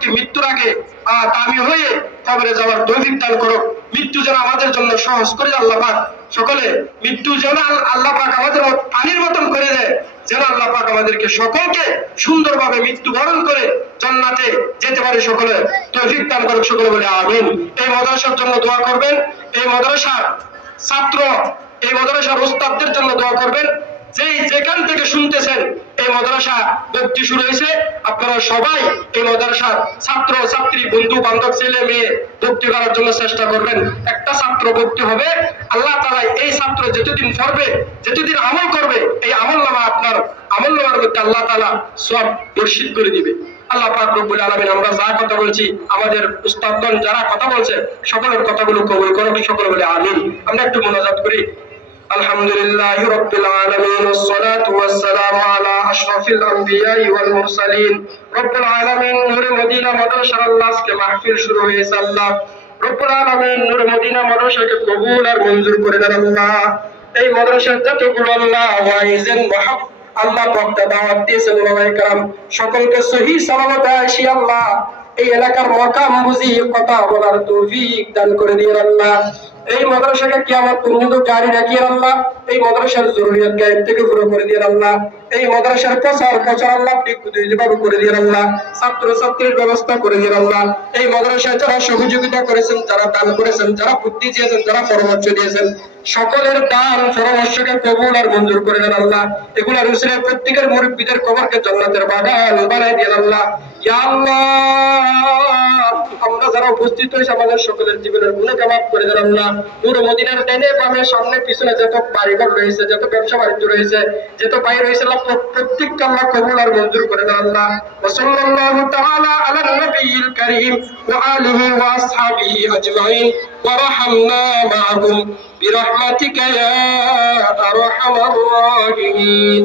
আমাদেরকে মৃত্যুর আগে দামি হয়ে কবরে যাওয়ার তৌফিক দান করো। মৃত্যু যেন আমাদের জন্য সহজ করে আল্লাহ পাক সকলে মৃত্যু যেন আল্লাহ পাক আমাদের পানির মতন করে দেয়, যেন আল্লাহ পাক আমাদেরকে সকলকে সুন্দরভাবে মৃত্যুবরণ করে জান্নাতে যেতে পারে সকলে তৌফিক দান করুক। সকলে বলে আমিন। এই মাদ্রাসার জন্য দোয়া করবেন, এই মাদ্রাসার ছাত্র, এই মাদ্রাসার ওস্তাদদের জন্য দোয়া করবেন। যেখান থেকে শুনতেছেন এই মাদ্রাসা ভর্তি শুরু হয়েছে, আপনারা সবাই এই মাদ্রাসার ছাত্র ছাত্রী বন্ধু বান্ধব ছেলে মেয়ে ভর্তি করার জন্য চেষ্টা করবেন। একটা ছাত্র ভর্তি হবে, আল্লাহ তাআলা এই ছাত্র যতদিন পড়বে, যতদিন আমল করবে, এই আমলনামা আপনার আমলনামার মধ্যে আল্লাহ তাআলা সওয়াব বর্ষিত করে দিবে। আল্লাহ পাক রব্বুল আলামিন আমরা যা কথা বলছি, আমাদের উস্তাদগণ যারা কথা বলছে, সকলের কথাগুলো কবুল করুক। সকলে বলে আমিন। আমরা একটু মুনাজাত করি। আলহামদুলিল্লাহি রাব্বিল আলামিন ওয়াসসালাতু ওয়াসসালামু আলা আশরাফিল আমবিয়াই ওয়াল মুরসালিন। রব্বুল আলামিন নূরে মদিনা মাদ্রাসার আজকে মাহফিল শুরু হয়েছে। আল্লাহ রব্বুল আলামিন নূরে মদিনা মাদ্রাসাকে কবুল আর মঞ্জুর করে দেন আল্লাহ। এই মাদ্রাসার যতগুলো আল্লাহ ওয়াইজেন আল্লাহ বক্তা দাওয়াত দিয়েছেন ওলামায়ে কেরাম সকলকে সহি সালামতে আসি আল্লাহ এই এলাকার মাকাম বুঝি কথা বলার তৌফিক দান করে দিন আল্লাহ। এই মাদ্রাসাকে কিয়ামত পর্যন্ত জারি রাখিয়ে আল্লাহ। এই মাদ্রাসার জরুরিয়াত গায়েব থেকে পুরো করে দিন আল্লাহ। এই মাদ্রাসার প্রচার আল্লাহ যেভাবে করে দিন আল্লাহ। ছাত্র ছাত্রীর ব্যবস্থা করে দিন আল্লাহ। এই মাদ্রাসায় যারা সহযোগিতা করেছেন, যারা দান করেছেন, যারা বুদ্ধি দিয়েছেন, যারা পরামর্শ দিয়েছেন, সকলের দান পরামর্শকে কবুল আর মঞ্জুর করে দেন আল্লাহ। এগুলা রসুলের প্রত্যেকের মুরিব্বিদের কবরকে জান্নাতের বাগান বানাই দিন আল্লাহ। ইয়া আল্লাহ, আমরা যারা উপস্থিত হয়েছে আমাদের সকলের জীবনের গুনাহকে মাফ করে দেন আল্লাহ। নূরে মদিনার ডানে বামে সামনে পিছনে যত বাড়িঘর রয়েছে, যত ব্যবসা বাণিজ্য রয়েছে, যত ভাই রয়েছে আল্লাহ প্রত্যেককে আল্লাহ কবুল আর মঞ্জুর করে দেন আল্লাহ। ওয়া সাল্লাল্লাহু তাআলা আলা নবিয়িল কারীম ওয়া আলিহি ওয়া আসহাবিহি আজমাইন ওয়া রাহামনা মাআহুম বিরহমাতিকা ইয়া আরহামার রাহিমিন।